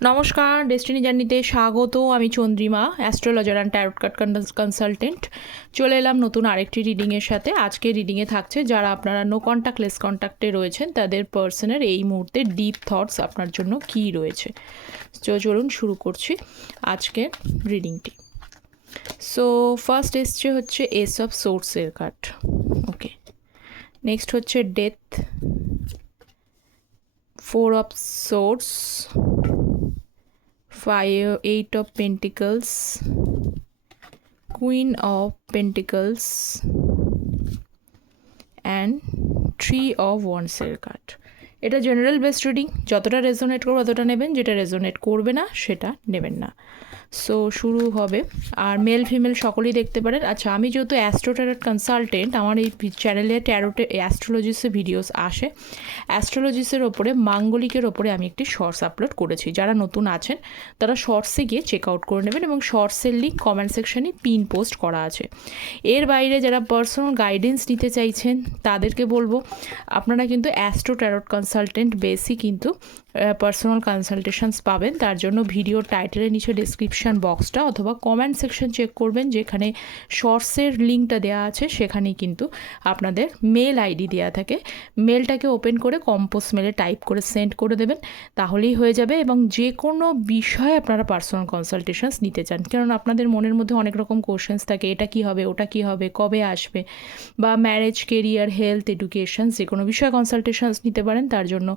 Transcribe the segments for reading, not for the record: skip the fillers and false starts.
নমস্কার, ডেস্টিনি জার্নিতে স্বাগত। আমি Chandrima, astrologer and tarot card consultant. চলে এলাম নতুন আরেকটি রিডিংয়ের সাথে। আজকে রিডিংয়ে থাকছে যারা আপনারা নো কন্ট্যাক্ট লেস কন্ট্যাক্টে রয়েছেন তাদের পার্সনের এই মুহূর্তে ডিপ থটস আপনার জন্য কী রয়েছে। তো চলুন শুরু করছি আজকের রিডিংটি। সো ফার্স্ট এসছে হচ্ছে এস অফ সোর্সের কার্ড। ওকে, নেক্সট হচ্ছে death, 4 of swords, 8 of pentacles, Queen of Pentacles and 3 of Wands এর কার্ড। এটা জেনারেল বেস্ট রিডিং, যতটা রেজোনেট করবে ততটা নেবেন, যেটা রেজোনেট করবে না সেটা নেবেন না। সো শুরু হবে, আর মেল ফিমেল সকলেই দেখতে পারেন। আচ্ছা, আমি যেহেতু অ্যাস্ট্রো ট্যারট কনসালটেন্ট, আমার এই চ্যানেলে ট্যারোটে অ্যাস্ট্রোলজিসের ভিডিওস আসে। অ্যাস্ট্রোলজিসের ওপরে, মাঙ্গলিকের ওপরে আমি একটি শর্টস আপলোড করেছি। যারা নতুন আছেন তারা শর্টসে গিয়ে চেক আউট করে নেবেন, এবং শর্টসের লিঙ্ক কমেন্ট সেকশানে পিন পোস্ট করা আছে। এর বাইরে যারা পার্সোনাল গাইডেন্স নিতে চাইছেন তাদেরকে বলবো, আপনারা কিন্তু অ্যাস্ট্রো ট্যারট কনসালটেন্ট বেসি কিন্তু পার্সোনাল কনসালটেশনস পাবেন। তার জন্য ভিডিও টাইটেলের নিচে ডিসক্রিপশান বক্সটা অথবা কমেন্ট সেকশন চেক করবেন, যেখানে শর্টসের লিঙ্কটা দেওয়া আছে সেখানেই কিন্তু আপনাদের মেল আইডি দেওয়া থাকে। মেলটাকে ওপেন করে কম্পোজ মেলে টাইপ করে সেন্ড করে দেবেন, তাহলেই হয়ে যাবে। এবং যে কোনো বিষয়ে আপনারা পার্সোনাল কনসালটেশনস নিতে চান, কারণ আপনাদের মনের মধ্যে অনেক রকম কোশ্চেন্স থাকে, এটা কি হবে, ওটা কি হবে, কবে আসবে, বা ম্যারেজ, কেরিয়ার, হেলথ, এডুকেশন, যে কোনো বিষয়ে কনসালটেশনস নিতে পারেন। তার জন্য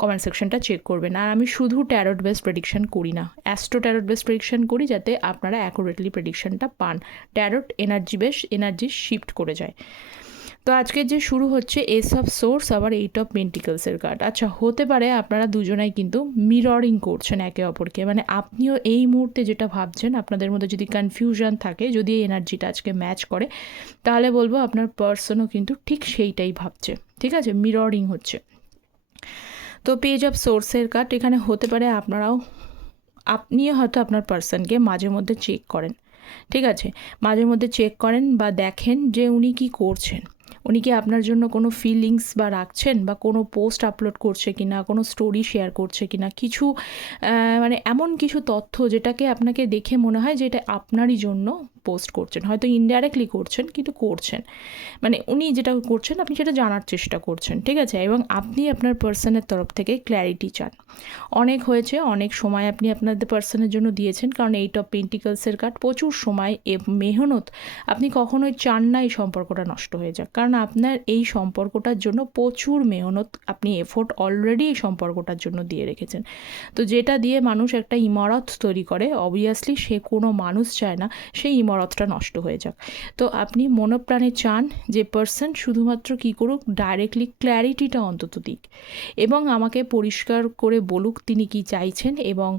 কমেন্ট সেকশনটা চেক করবেন। আর আমি শুধু ট্যারট বেসড প্রেডিকশন করি না, অ্যাস্ট্রো ট্যারট বেসড প্রেডিকশন করি, যাতে আপনারা অ্যাকুরেটলি প্রেডিকশনটা পান। Tarot energy base energy shift করে যায়। তো আজকে যে শুরু হচ্ছে এস অফ সোর্স, আবার 8 অফ পেন্টিকলসের কার্ড। আচ্ছা, হতে পারে আপনারা দুজনাই কিন্তু মিররিং করছেন একে অপরকে, মানে আপনিও এই মুহূর্তে যেটা ভাবছেন, আপনাদের মধ্যে যদি কনফিউশন থাকে, যদি এই এনার্জিটা আজকে ম্যাচ করে, তাহলে বলবো আপনার পার্সনও কিন্তু ঠিক সেইটাই ভাবছে। ঠিক আছে, মিররিং হচ্ছে। তো পেজ অফ সোর্সের কার্ড এখানে হতে পারে আপনিও হয়তো আপনার পার্সনকে মাঝে মধ্যে চেক করেন। ঠিক আছে, মাঝে মধ্যে চেক করেন বা দেখেন যে উনি কি করছেন, উনি কি আপনার জন্য কোনো ফিলিংস বা রাখছেন, বা কোনো পোস্ট আপলোড করছে কি না, কোনো স্টোরি শেয়ার করছে কি না, কিছু মানে এমন কিছু তথ্য যেটাকে আপনাকে দেখে মনে হয় যে এটা আপনারই জন্য পোস্ট করছেন। হয়তো ইনডাইরেক্টলি করছেন, কিন্তু করছেন, মানে উনি যেটা করছেন আপনি সেটা জানার চেষ্টা করছেন। ঠিক আছে, এবং আপনি আপনার পার্সনের তরফ থেকে ক্ল্যারিটি চান। অনেক হয়েছে, অনেক সময় আপনি আপনাদের পার্সনের জন্য দিয়েছেন, কারণ 8 অফ পেন্টিকলসের কার্ড প্রচুর সময় মেহনত আপনি কখনোই চান না এই সম্পর্কটা নষ্ট হয়ে যাক, কারণ আপনার এই সম্পর্কটার জন্য প্রচুর মেহনত, আপনি এফোর্ট অলরেডি এই সম্পর্কটার জন্য দিয়ে রেখেছেন। তো যেটা দিয়ে মানুষ একটা ইমারত তৈরি করে, অবভিয়াসলি সে কোনো মানুষ চায় না সেই ইমারতটা নষ্ট হয়ে যাক। তো আপনি মনপ্রাণে চান যে পার্সন শুধুমাত্র কী করুক, ডাইরেক্টলি ক্ল্যারিটিটা অন্তত দিক, এবং আমাকে পরিষ্কার করে বলুক তিনি কি চাইছেন, এবং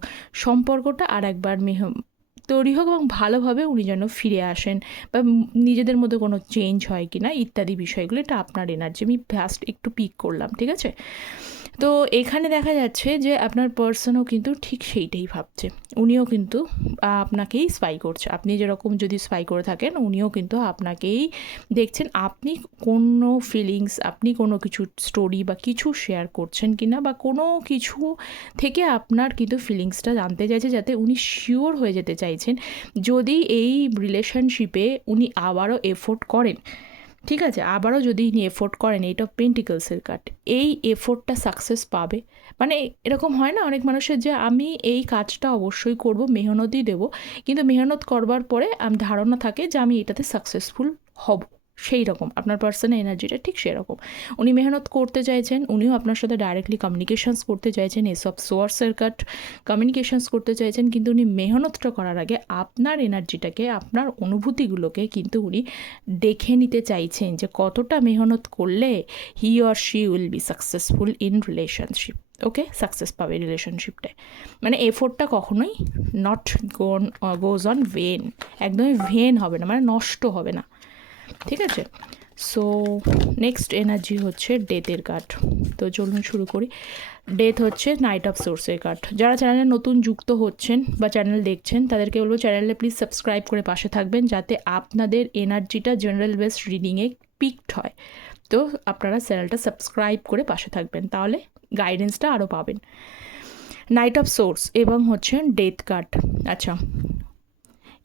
সম্পর্কটা আর একবার তৈরি হোক, এবং ভালোভাবে উনি যেন ফিরে আসেন, বা নিজেদের মধ্যে কোনো চেঞ্জ হয় কি না ইত্যাদি বিষয়গুলো। এটা আপনার এনার্জি আমি ফার্স্ট একটু পিক করলাম। ঠিক আছে, তো এখানে দেখা যাচ্ছে যে আপনার পার্সনও কিন্তু ঠিক সেইটাই ভাবছে। উনিও কিন্তু আপনাকেই স্পাই করছে। আপনি যেরকম যদি স্পাই করে থাকেন, উনিও কিন্তু আপনাকেই দেখছেন আপনি কোনো ফিলিংস, আপনি কোনো কিছু স্টোরি বা কিছু শেয়ার করছেন কি না, বা কোনো কিছু থেকে আপনার কিন্তু ফিলিংসটা জানতে চাইছে, যাতে উনি শিওর হয়ে যেতে চাইছেন যদি এই রিলেশনশিপে উনি আবারও এফোর্ট করেন। ঠিক আছে, আবারও যদি ইনি এফোর্ট করেন, এইটা পেন্টিকলসের কার্ড, এই এফোর্টটা সাকসেস পাবে। মানে এরকম হয় না অনেক মানুষের, যে আমি এই কাজটা অবশ্যই করব, মেহনতই দেবো, কিন্তু মেহনত করবার পরে ধারণা থাকে যে আমি এটাতে সাকসেসফুল হব। সেই রকম আপনার পার্সনের এনার্জিটা ঠিক সেরকম। উনি মেহনত করতে চাইছেন, উনিও আপনার সাথে ডাইরেক্টলি কমিউনিকেশনস করতে চাইছেন, এসব সোর্সের কার্ড কমিউনিকেশনস করতে চাইছেন, কিন্তু উনি মেহনতটা করার আগে আপনার এনার্জিটাকে, আপনার অনুভূতিগুলোকে কিন্তু উনি দেখে নিতে চাইছেন, যে কতটা মেহনত করলে he or she will be successful in relationship. Okay, success পাবে রিলেশনশিপটায়, মানে এফোর্টটা কখনোই নট গোজ অন ভেন, একদমই ভেন হবে না, মানে নষ্ট হবে না। ঠিক আছে, সো নেক্সট এনার্জি হচ্ছে ডেথের কার্ড। তো চলুন শুরু করি। ডেথ হচ্ছে নাইট অফ সোর্সের কার্ড। যারা চ্যানেলে নতুন যুক্ত হচ্ছেন বা চ্যানেল দেখছেন, তাদেরকে বলবো চ্যানেলে প্লিজ সাবস্ক্রাইব করে পাশে থাকবেন, যাতে আপনাদের এনার্জিটা জেনারেল বেসড রিডিংয়ে পিকড হয়। তো আপনারা চ্যানেলটা সাবস্ক্রাইব করে পাশে থাকবেন, তাহলে গাইডেন্সটা আরও পাবেন। নাইট অফ সোর্স এবং হচ্ছে ডেথ কার্ড। আচ্ছা,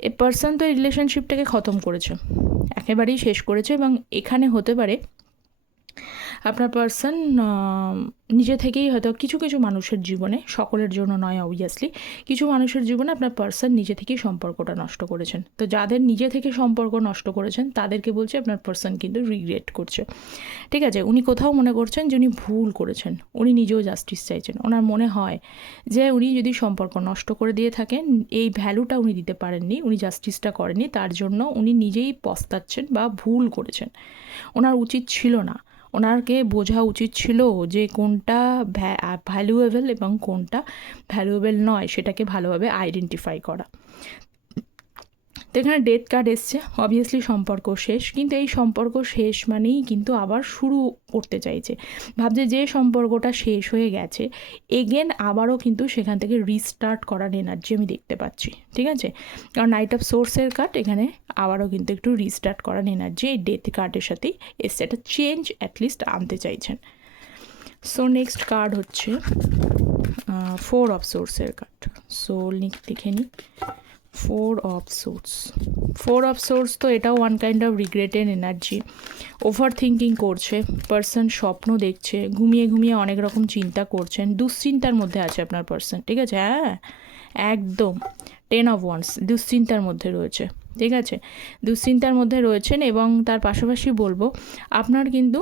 এ পার্সন তো এই রিলেশনশিপটাকে খতম করেছে, একেবারেই শেষ করেছে, এবং এখানে হতে পারে আপনার পার্সন নিজে থেকেই হয়তো কিছু কিছু মানুষের জীবনে, সকলের জন্য নয় অবভিয়াসলি, কিছু মানুষের জীবনে আপনার পার্সন নিজে থেকেই সম্পর্কটা নষ্ট করেছেন। তো যাদের নিজে থেকে সম্পর্ক নষ্ট করেছেন তাদেরকে বলছে আপনার পার্সন কিন্তু রিগ্রেট করছে। ঠিক আছে, উনি কোথাও মনে করছেন যে উনি ভুল করেছেন, উনি নিজেও জাস্টিস চাইছেন। ওনার মনে হয় যে উনি যদি সম্পর্ক নষ্ট করে দিয়ে থাকেন, এই ভ্যালুটা উনি দিতে পারেননি, উনি জাস্টিসটা করেননি, তার জন্য উনি নিজেই পস্তাচ্ছেন বা ভুল করেছেন। ওনার উচিত ছিল না, ওনারকে বোঝা উচিত ছিল যে কোনটা ভ্যালুয়েবল এবং কোনটা ভ্যালুয়েবল নয়, সেটাকে ভালোভাবে আইডেন্টিফাই করা। তো এখানে ডেথ কার্ড এসছে, অবভিয়াসলি সম্পর্ক শেষ, কিন্তু এই সম্পর্ক শেষ মানেই কিন্তু আবার শুরু করতে চাইছে, ভাবছে যে সম্পর্কটা শেষ হয়ে গেছে এগেন আবারও কিন্তু সেখান থেকে রিস্টার্ট করার এনার্জি আমি দেখতে পাচ্ছি। ঠিক আছে, কারণ নাইট অফ সোর্সের কার্ড এখানে আবারও কিন্তু একটু রিস্টার্ট করার এনার্জি এই ডেথ কার্ডের সাথেই এসছে, একটা চেঞ্জ অ্যাটলিস্ট আনতে চাইছেন। সো নেক্সট কার্ড হচ্ছে 4 অফ সোর্সের কার্ড। সো দেখে নিই 4 অফ সোর্স। 4 অফ সোর্স তো এটাও one kind of regretted energy. Over thinking করছে পার্সন, স্বপ্ন দেখছে, ঘুমিয়ে ঘুমিয়ে অনেক রকম চিন্তা করছেন, দুশ্চিন্তার মধ্যে আছে আপনার পার্সন। ঠিক আছে, হ্যাঁ একদম 10 অফ ওয়ান্স, দুশ্চিন্তার মধ্যে রয়েছে। ঠিক আছে, দুশ্চিন্তার মধ্যে রয়েছেন, এবং তার পাশাপাশি বলবো আপনার কিন্তু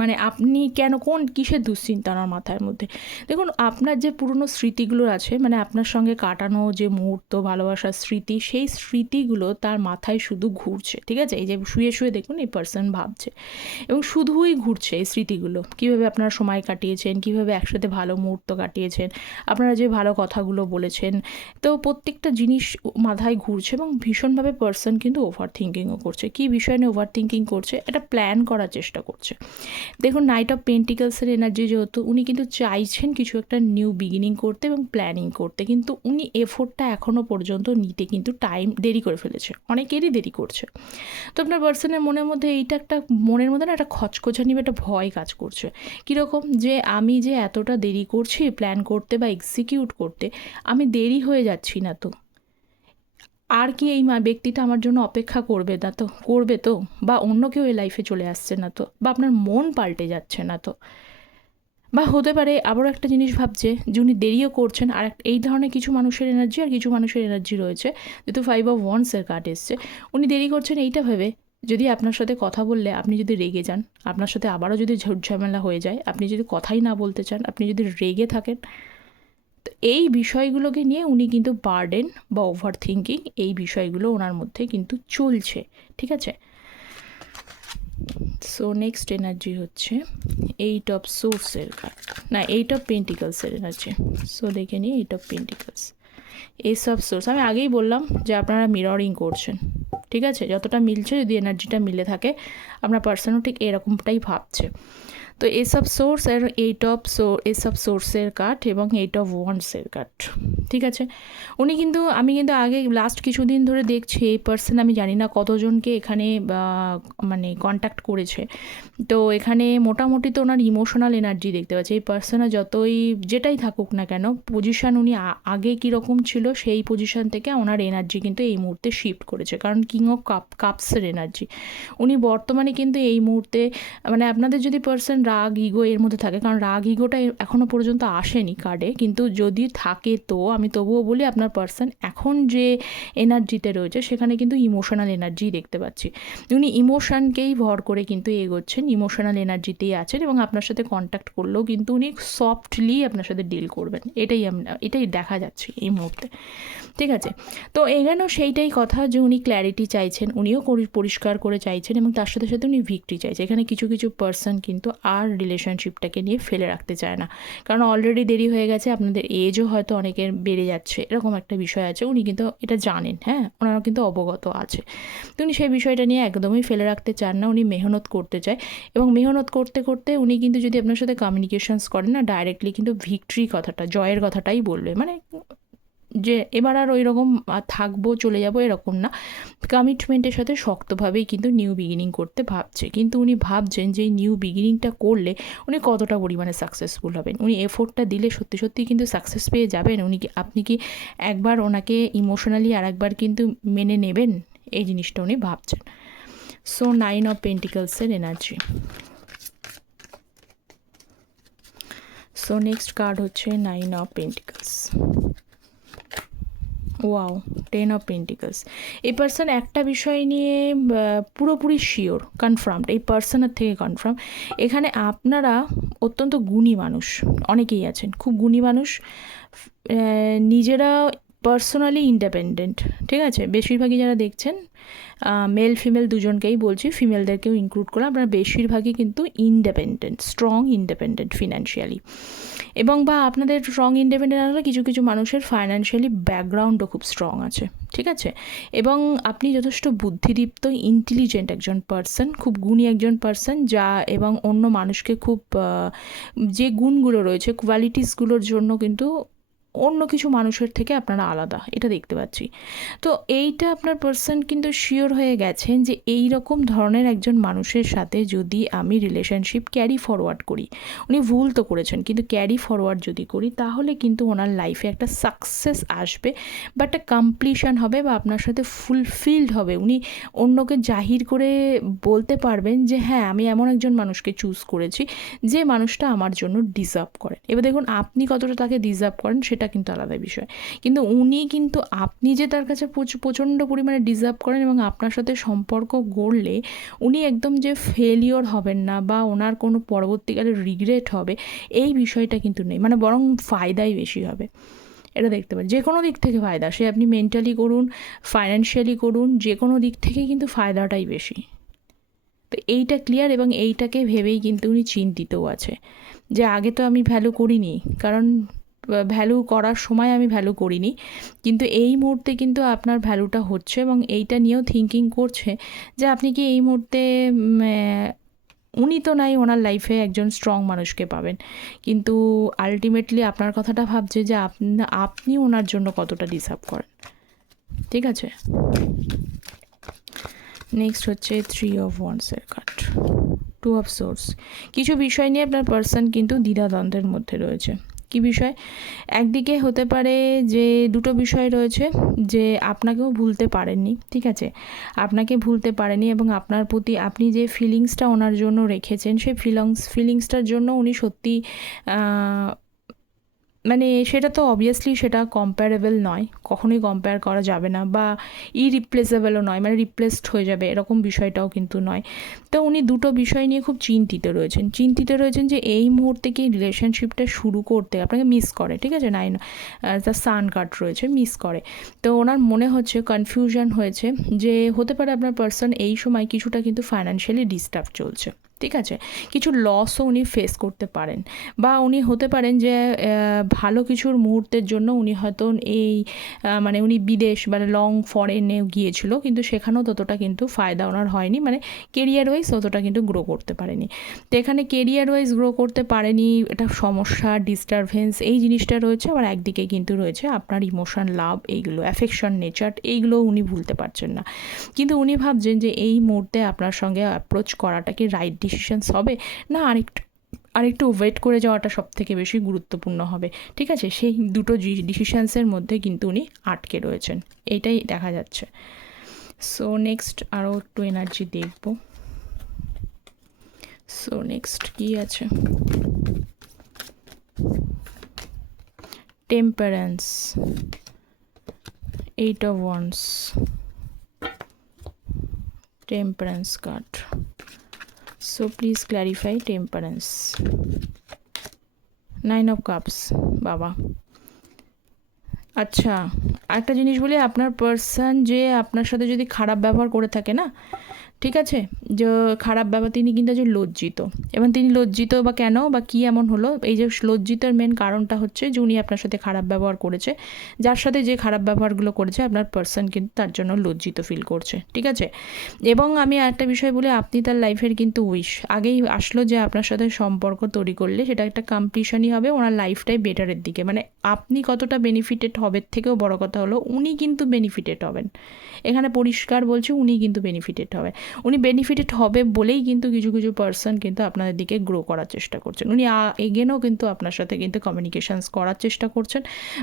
মানে আপনি কেন কোন কিসের দুশ্চিন্তা আমার মাথার মধ্যে। দেখুন, আপনার যে পুরনো স্মৃতিগুলো আছে, মানে আপনার সঙ্গে কাটানো যে মুহূর্ত, ভালোবাসার স্মৃতি, সেই স্মৃতিগুলো তার মাথায় শুধু ঘুরছে। ঠিক আছে, এই যে শুয়ে শুয়ে দেখুন এই পার্সন ভাবছে, এবং শুধুই ঘুরছে এই স্মৃতিগুলো, কীভাবে আপনারা সময় কাটিয়েছেন, কীভাবে একসাথে ভালো মুহূর্ত কাটিয়েছেন, আপনারা যে ভালো কথাগুলো বলেছেন, তো প্রত্যেকটা জিনিস মাথায় ঘুরছে, এবং ভীষণভাবে পার্সন কিন্তু ওভার থিঙ্কিংও করছে। কী বিষয় নিয়ে ওভার থিঙ্কিং করছে, এটা প্ল্যান করার চেষ্টা করছে। দেখুন, নাইট অফ পেন্টিকলসের এনার্জি যেহেতু, উনি কিন্তু চাইছেন কিছু একটা নিউ বিগিনিং করতে এবং প্ল্যানিং করতে, কিন্তু উনি এফোর্টটা এখনও পর্যন্ত নিতে কিন্তু টাইম দেরি করে ফেলেছে, অনেকেরই দেরি করছে। তো আপনার পার্সনের মনের মধ্যে এইটা একটা, মনের মধ্যে না একটা খচখচানি বা একটা ভয় কাজ করছে। কীরকম, যে আমি যে এতটা দেরি করছি প্ল্যান করতে বা এক্সিকিউট করতে, আমি দেরি হয়ে যাচ্ছি না তো, আর কি এই ব্যক্তিটা আমার জন্য অপেক্ষা করবে না তো, করবে তো, বা অন্য কেউ এই লাইফে চলে আসছে না তো, বা আপনার মন পাল্টে যাচ্ছে না তো, বা হতে পারে আবারও একটা জিনিস ভাবছে যে উনি দেরিও করছেন। আর এই ধরনের কিছু মানুষের এনার্জি, আর কিছু মানুষের এনার্জি রয়েছে, যেহেতু 5 অফ ওয়ান্সের কার্ড এসছে, উনি দেরি করছেন এইটা ভেবে যদি আপনার সাথে কথা বললে আপনি যদি রেগে যান, আপনার সাথে আবারও যদি ঝামেলা হয়ে যায়, আপনি যদি কথাই না বলতে চান, আপনি যদি রেগে থাকেন, তো এই বিষয়গুলোকে নিয়ে উনি কিন্তু বার্ডেন বা ওভার থিঙ্কিং, এই বিষয়গুলো ওনার মধ্যে কিন্তু চলছে। ঠিক আছে, সো নেক্সট এনার্জি হচ্ছে 8 অফ সোর্সের কার্ড, না 8 অফ পেন্টিকলসের এনার্জি। সো দেখে নিই 8 of pentacles, S of source. আমি আগেই বললাম যে আপনারা মিররিং করছেন। ঠিক আছে, যতটা মিলছে, যদি এনার্জিটা মিলে থাকে, আপনার পার্সনও ঠিক এরকমটাই ভাবছে। তো এস অফ সোর্স আর এস অফ সোর্সের কার্ড এবং 8 অফ ওয়ান্ডসের কার্ড। ঠিক আছে, উনি কিন্তু, আমি কিন্তু আগে লাস্ট কিছুদিন ধরে দেখছি এই পার্সন, আমি জানি না কতজনকে এখানে মানে কন্ট্যাক্ট করেছে, তো এখানে মোটামুটি তো ওনার ইমোশনাল এনার্জি দেখতে পাচ্ছি। এই পার্সনের যতই যেটাই থাকুক না কেন পজিশান, উনি আগে কীরকম ছিল সেই পজিশান থেকে ওনার এনার্জি কিন্তু এই মুহূর্তে শিফট করেছে, কারণ কিং অফ কাপসের এনার্জি। উনি বর্তমানে কিন্তু এই মুহূর্তে, মানে আপনাদের যদি পার্সন রাগ ইগো এর মধ্যে থাকে, কারণ রাগ ইগোটা এখনও পর্যন্ত আসেনি কার্ডে, কিন্তু যদি থাকে তো আমি তবুও বলি আপনার পার্সন এখন যে এনার্জিতে রয়েছে সেখানে কিন্তু ইমোশনাল এনার্জি দেখতে পাচ্ছি। উনি ইমোশনকেই ভর করে কিন্তু এগোচ্ছেন, ইমোশনাল এনার্জিতেই আছেন, এবং আপনার সাথে কন্ট্যাক্ট করলেও কিন্তু উনি সফটলি আপনার সাথে ডিল করবেন, এটাই দেখা যাচ্ছে এই মুহূর্তে। ঠিক আছে, তো এখানেও সেইটাই কথা যে উনি ক্ল্যারিটি চাইছেন, উনিও পরিষ্কার করে চাইছেন, এবং তার সাথে সাথে উনি ভিক্টরি চাইছেন। এখানে কিছু কিছু পার্সন কিন্তু আর রিলেশনশিপটাকে নিয়ে ফেলে রাখতে চায় না, কারণ অলরেডি দেরি হয়ে গেছে, আপনাদের এজও হয়তো অনেকের বেড়ে যাচ্ছে, এরকম একটা বিষয় আছে। উনি কিন্তু এটা জানেন, হ্যাঁ, ওনারা কিন্তু অবগত আছে। তো উনি সেই বিষয়টা নিয়ে একদমই ফেলে রাখতে চান না, উনি মেহনত করতে চায়, এবং মেহনত করতে করতে উনি কিন্তু যদি আপনার সাথে কমিউনিকেশনস করেন না, ডাইরেক্টলি কিন্তু ভিক্টরি কথাটা, জয়ের কথাটাই বলবে, মানে যে এবার আর ওই রকম থাকবো চলে যাবো এরকম না, কমিটমেন্টের সাথে শক্তভাবেই কিন্তু নিউ বিগিনিং করতে ভাবছে। কিন্তু উনি ভাবছেন যে এই নিউ বিগিনিংটা করলে উনি কতটা পরিমাণে সাকসেসফুল হবেন, উনি এফোর্টটা দিলে সত্যি সত্যি কিন্তু সাকসেস পেয়ে যাবেন। আপনি কি একবার ওনাকে ইমোশনালি আর একবার কিন্তু মেনে নেবেন, এই জিনিসটা উনি ভাবছেন। সো 9 অফ পেন্টিকলসের এনার্জি। সো নেক্সট কার্ড হচ্ছে 9 of pentacles. Wow, 10 of pentacles. এই পার্সন একটা বিষয় নিয়ে পুরোপুরি শিওর, কনফার্মড, এই পার্সনের থেকে কনফার্ম। এখানে আপনারা অত্যন্ত গুণী মানুষ, অনেকেই আছেন খুব গুণী মানুষ, নিজেরা পার্সোনালি ইন্ডিপেন্ডেন্ট, ঠিক আছে। বেশিরভাগই যারা দেখছেন, মেল ফিমেল দুজনকেই বলছি, ফিমেলদেরকেও ইনক্লুড করে, আপনারা বেশিরভাগই কিন্তু ইন্ডিপেন্ডেন্ট, স্ট্রং ইন্ডিপেন্ডেন্ট ফিনান্সিয়ালি, এবং বা আপনাদের স্ট্রং ইন্ডিপেন্ডেন্ট হলে কিছু কিছু মানুষের ফাইন্যান্সিয়ালি ব্যাকগ্রাউন্ডও খুব স্ট্রং আছে, ঠিক আছে। এবং আপনি যথেষ্ট বুদ্ধিদীপ্ত, ইন্টেলিজেন্ট একজন পার্সন, খুব গুণী একজন পার্সন, যা এবং অন্য মানুষকে খুব যে গুণগুলো রয়েছে, কোয়ালিটিসগুলোর জন্য কিন্তু অন্য কিছু মানুষের থেকে আপনারা আলাদা, এটা দেখতে পাচ্ছি। তো এইটা আপনার পার্সন কিন্তু শিওর হয়ে গেছেন যে এই রকম ধরনের একজন মানুষের সাথে যদি আমি রিলেশনশিপ ক্যারি ফরওয়ার্ড করি, উনি ভুল তো করেছেন কিন্তু ক্যারি ফরওয়ার্ড যদি করি, তাহলে কিন্তু ওনার লাইফে একটা সাকসেস আসবে বা একটা কমপ্লিশন হবে, বা আপনার সাথে ফুলফিলড হবে। উনি অন্যকে জাহির করে বলতে পারবেন যে হ্যাঁ, আমি এমন একজন মানুষকে চুজ করেছি যে মানুষটা আমার জন্য ডিজার্ভ করেন। এবার দেখুন আপনি কতটা তাকে ডিজার্ভ করেন সেটা কিন্তু আলাদা বিষয়, কিন্তু উনি কিন্তু আপনি যে তার কাছে প্রচণ্ড পরিমাণে ডিজার্ভ করেন এবং আপনার সাথে সম্পর্ক গড়লে উনি একদম যে ফেলিওর হবেন না বা ওনার কোনো পরবর্তীকালে রিগ্রেট হবে, এই বিষয়টা কিন্তু নেই, মানে বরং ফায়দাই বেশি হবে। এটা দেখতে পারেন যে কোনো দিক থেকে ফায়দা, সে আপনি মেন্টালি করুন, ফাইন্যান্সিয়ালি করুন, যে কোনো দিক থেকে কিন্তু ফায়দাটাই বেশি। তো এইটা ক্লিয়ার, এবং এইটাকে ভেবেই কিন্তু উনি চিন্তিতও আছে যে আগে তো আমি ভ্যালু করিনি, কারণ ভ্যালু করার সময় আমি ভ্যালু করিনি, কিন্তু এই মুহূর্তে কিন্তু আপনার ভ্যালুটা হচ্ছে, এবং এইটা নিয়েও থিঙ্কিং করছে যে আপনি কি এই মুহূর্তে উনি তো নাই ওনার লাইফে একজন স্ট্রং মানুষকে পাবেন, কিন্তু আলটিমেটলি আপনার কথাটা ভাবছে যে আপনি ওনার জন্য কতটা ডিজার্ভ করেন, ঠিক আছে। নেক্সট হচ্ছে 3 অফ ওয়ান্ডসের কার্ড, 2 অফ সোর্স। কিছু বিষয় নিয়ে আপনার পার্সন কিন্তু দ্বিধাদ্বন্দ্বের মধ্যে রয়েছে। কি বিষয়? একদিকে হতে পারে যে দুটো বিষয় রয়েছে, যে আপনাকেও ভুলতে পারেননি, ঠিক আছে, আপনাকে ভুলতে পারেনি, এবং আপনার প্রতি আপনি যে ফিলিংসটা ওনার জন্য রেখেছেন, সেই ফিলিংসটার জন্য উনি সত্যি মানে সেটা তো অবভিয়াসলি সেটা কম্প্যারেবল নয়, কখনোই কম্পেয়ার করা যাবে না, বা ইরিপ্লেসেবলও নয়, মানে রিপ্লেসড হয়ে যাবে এরকম বিষয়টাও কিন্তু নয়। তো উনি দুটো বিষয় নিয়ে খুব চিন্তিত রয়েছেন যে এই মুহূর্তে কি রিলেশনশিপটা শুরু করতে আপনাকে মিস করে, ঠিক আছে, নাইন দ্য সান কার্ড রয়েছে, মিস করে। তো ওনার মনে হচ্ছে কনফিউশন হয়েছে, যে হতে পারে আপনার পার্সন এই সময় কিছুটা কিন্তু ফাইন্যান্সিয়ালি ডিস্টার্ব চলছে, ঠিক আছে, কিছু লসও উনি ফেস করতে পারেন, বা উনি হতে পারেন যে ভালো কিছুর মুহূর্তের জন্য উনি হয়তো এই মানে উনি বিদেশ মানে লং ফরেনে গিয়েছিল, কিন্তু সেখানেও ততটা কিন্তু ফায়দা ওনার হয়নি, মানে কেরিয়ার ওয়াইজ ততটা কিন্তু গ্রো করতে পারেনি। তো এখানে কেরিয়ার ওয়াইজ গ্রো করতে পারেনি, এটা সমস্যা, ডিস্টারবেন্স, এই জিনিসটা রয়েছে। আবার একদিকে কিন্তু রয়েছে আপনার ইমোশন, লাভ, এইগুলো অ্যাফেকশন, নেচার, এইগুলো উনি ভুলতে পারছেন না, কিন্তু উনি ভাবছেন যে এই মুহূর্তে আপনার সঙ্গে অ্যাপ্রোচ করাটা কি রাইট ডিসিশনস হবে না আরেকটু ওয়েট করে যাওয়াটা সব থেকে বেশি গুরুত্বপূর্ণ হবে, ঠিক আছে। সেই দুটো ডিসিশনসের মধ্যে কিন্তু উনি আটকে রয়েছেন, এইটাই দেখা যাচ্ছে। সো নেক্সট আরও একটু এনার্জি দেখব। সো নেক্সট কী আছে? Temperance, 8 of wands, temperance card. So please clarify temperance. 9 of cups, বাবা। আচ্ছা, একটা জিনিস বলি, আপনার পার্সন যে আপনার সাথে যদি খারাপ ব্যবহার করে থাকে না, ঠিক আছে, যে খারাপ ব্যাপার, তিনি কিন্তু আজ লজ্জিত। এবং তিনি লজ্জিত বা কেন বা কী এমন হলো, এই যে লজ্জিতের মেন কারণটা হচ্ছে যে উনি আপনার সাথে খারাপ ব্যবহার করেছে, যার সাথে যে খারাপ ব্যবহারগুলো করেছে আপনার পার্সন কিন্তু তার জন্য লজ্জিত ফিল করছে, ঠিক আছে। এবং আমি একটা বিষয় বলি, আপনি তার লাইফের কিন্তু উইশ আগেই আসলো যে আপনার সাথে সম্পর্ক তৈরি করলে সেটা একটা কমপ্লিশনই হবে, ওনার লাইফটাই বেটারের দিকে। মানে আপনি কতটা বেনিফিটেড হবের থেকেও বড় কথা হলো উনি কিন্তু বেনিফিটেড হবেন। এখানে পরিষ্কার বলছি উনি কিন্তু বেনিফিটেড হবে। উনি বেনিফিটেড হবে বলেই কিন্তু কিছু কিছু পার্সন কিন্তু আপনাদের দিকে গ্রো করার চেষ্টা করছেন। উনি এগেনও কিন্তু আপনার সাথে কিন্তু কমিউনিকেশানস করার চেষ্টা করছেন,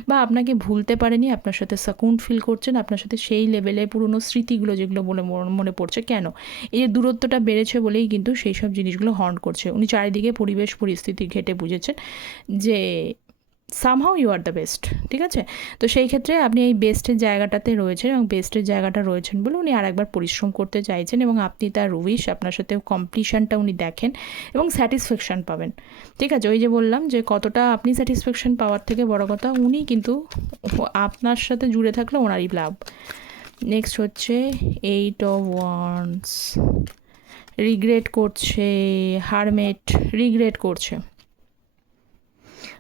বা আপনাকে ভুলতে পারেনি, আপনার সাথে সাকুন ফিল করছেন, আপনার সাথে সেই লেভেলে পুরনো স্মৃতিগুলো যেগুলো বলে মনে পড়ছে। কেন এই যে দূরত্বটা বেড়েছে বলেই কিন্তু সেই সব জিনিসগুলো হন্ট করছে। উনি চারিদিকে পরিবেশ পরিস্থিতি ঘেটে বুঝেছেন যে somehow you are the best, ঠিক আছে। তো সেই ক্ষেত্রে আপনি এই বেস্টের জায়গাটাতে রয়েছেন, এবং বেস্টের জায়গাটা রয়েছেন বলে উনি আর একবার পরিশ্রম করতে চাইছেন, এবং আপনি তার উইশ আপনার সাথে কমপ্লিশনটা উনি দেখেন এবং স্যাটিসফ্যাকশান পাবেন, ঠিক আছে। ওই যে বললাম যে কতটা আপনি স্যাটিসফ্যাকশান পাওয়ার থেকে বড় কথা উনি কিন্তু আপনার সাথে জুড়ে থাকলে ওনারই লাভ। নেক্সট হচ্ছে 8 অফ ওয়ান্ডস, রিগ্রেট করছে, হারমেট রিগ্রেট করছে,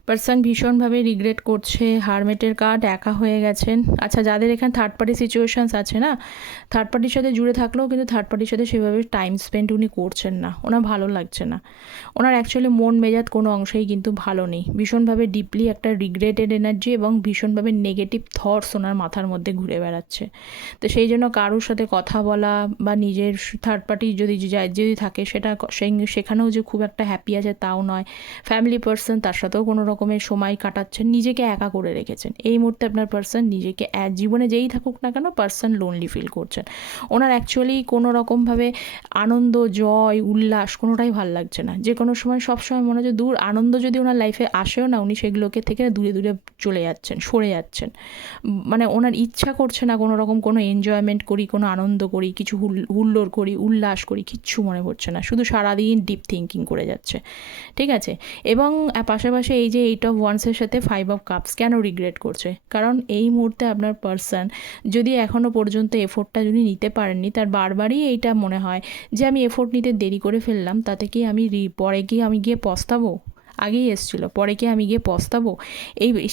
পার্সন ভীষণভাবে রিগ্রেট করছে। হারমেটের কার্ড, একা হয়ে গেছেন। আচ্ছা, যাদের এখানে থার্ড পার্টি সিচুয়েশানস আছে না, থার্ড পার্টির সাথে জুড়ে থাকলেও কিন্তু থার্ড পার্টির সাথে সেভাবে টাইম স্পেন্ড উনি করছেন না, ওনার ভালো লাগছে না। ওনার অ্যাকচুয়ালি মন মেজাজ কোনো অংশেই কিন্তু ভালো নেই, ভীষণভাবে ডিপলি একটা রিগ্রেটেড এনার্জি এবং ভীষণভাবে নেগেটিভ থটস ওনার মাথার মধ্যে ঘুরে বেড়াচ্ছে। তো সেই জন্য কারোর সাথে কথা বলা বা নিজের থার্ড পার্টি যদি থাকে সেটা সেখানেও যে খুব একটা হ্যাপি আছে তাও নয়। ফ্যামিলি পার্সন, তার সাথেও কোনো রকমের সময় কাটাচ্ছেন, নিজেকে একা করে রেখেছেন। এই মুহূর্তে আপনার পার্সন নিজেকে জীবনে যেই থাকুক না কেন পার্সন লোনলি ফিল করছেন। ওনার অ্যাকচুয়ালি কোনো রকমভাবে আনন্দ, জয়, উল্লাস কোনোটাই ভাল লাগছে না। যে কোনো সময় সবসময় মনে হচ্ছে দূর, আনন্দ যদি ওনার লাইফে আসেও না, উনি সেগুলোকে থেকে দূরে দূরে চলে যাচ্ছেন, সরে যাচ্ছেন। মানে ওনার ইচ্ছা করছে না কোনো রকম কোনো এনজয়মেন্ট করি, কোনো আনন্দ করি, কিছু হুল্লোড় করি, উল্লাস করি, কিচ্ছু মনে পড়ছে না, শুধু সারাদিন ডিপ থিঙ্কিং করে যাচ্ছে, ঠিক আছে। এবং পাশাপাশি এই যে 8 অফ ওয়ান্ডসের সাথে 5 অফ কাপস কেন রিগ্রেট করছে, কারণ এই মুহূর্তে আপনার পার্সন যদি এখনও পর্যন্ত এফোর্টটা যদি নিতে পারেননি, তার বারবারই এইটা মনে হয় যে আমি এফোর্ট নিতে দেরি করে ফেললাম, তাতে কি আমি পরে গিয়ে আমি গিয়ে পস্তাবো, আগেই এসেছিলো, পরে কি আমি গিয়ে পস্তাবো,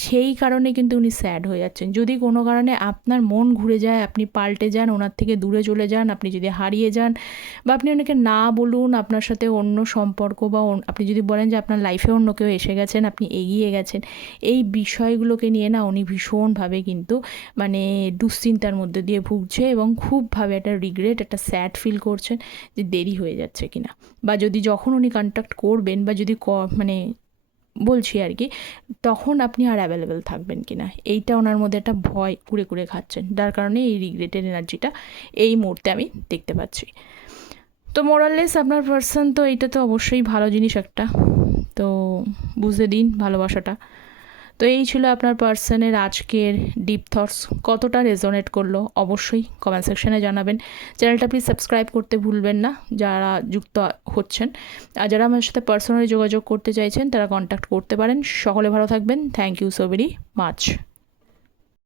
সেই কারণে কিন্তু উনি স্যাড হয়ে যাচ্ছেন। যদি কোনো কারণে আপনার মন ঘুরে যায়, আপনি পাল্টে যান, ওনার থেকে দূরে চলে যান, আপনি যদি হারিয়ে যান, বা আপনি ওনাকে না বলুন, আপনার সাথে অন্য সম্পর্ক বা আপনি যদি বলেন যে আপনার লাইফে অন্য কেউ এসে গেছেন, আপনি এগিয়ে গেছেন, এই বিষয়গুলোকে নিয়ে না উনি ভীষণভাবে কিন্তু মানে দুশ্চিন্তার মধ্যে দিয়ে ভুগছে, এবং খুবভাবে একটা রিগ্রেট, একটা স্যাড ফিল করছেন যে দেরি হয়ে যাচ্ছে কিনা, বা যদি যখন উনি কন্ট্যাক্ট করবেন বা যদি মানে বলছি আর কি, তখন আপনি আর অ্যাভেলেবেল থাকবেন কি না, এইটা ওনার মধ্যে একটা ভয় কুড়ে কুড়ে খাচ্ছেন, যার কারণে এই রিগ্রেটের এনার্জিটা এই মুহূর্তে আমি দেখতে পাচ্ছি। তো মোরাললেস আপনার পার্সন তো এইটা তো অবশ্যই ভালো জিনিস একটা, তো বুঝতে দিন ভালোবাসাটা। তো এই ছিল আপনার পার্সনের আজকের ডিপ থটস। কতটা রেজোনেট করলো অবশ্যই কমেন্ট সেকশনে জানাবেন। চ্যানেলটা প্লিজ সাবস্ক্রাইব করতে ভুলবেন না যারা যুক্ত হচ্ছেন, আর যারা আমার সাথে পার্সোনালি যোগাযোগ করতে চাইছেন তারা কন্ট্যাক্ট করতে পারেন। সকলে ভালো থাকবেন। Thank you so very much.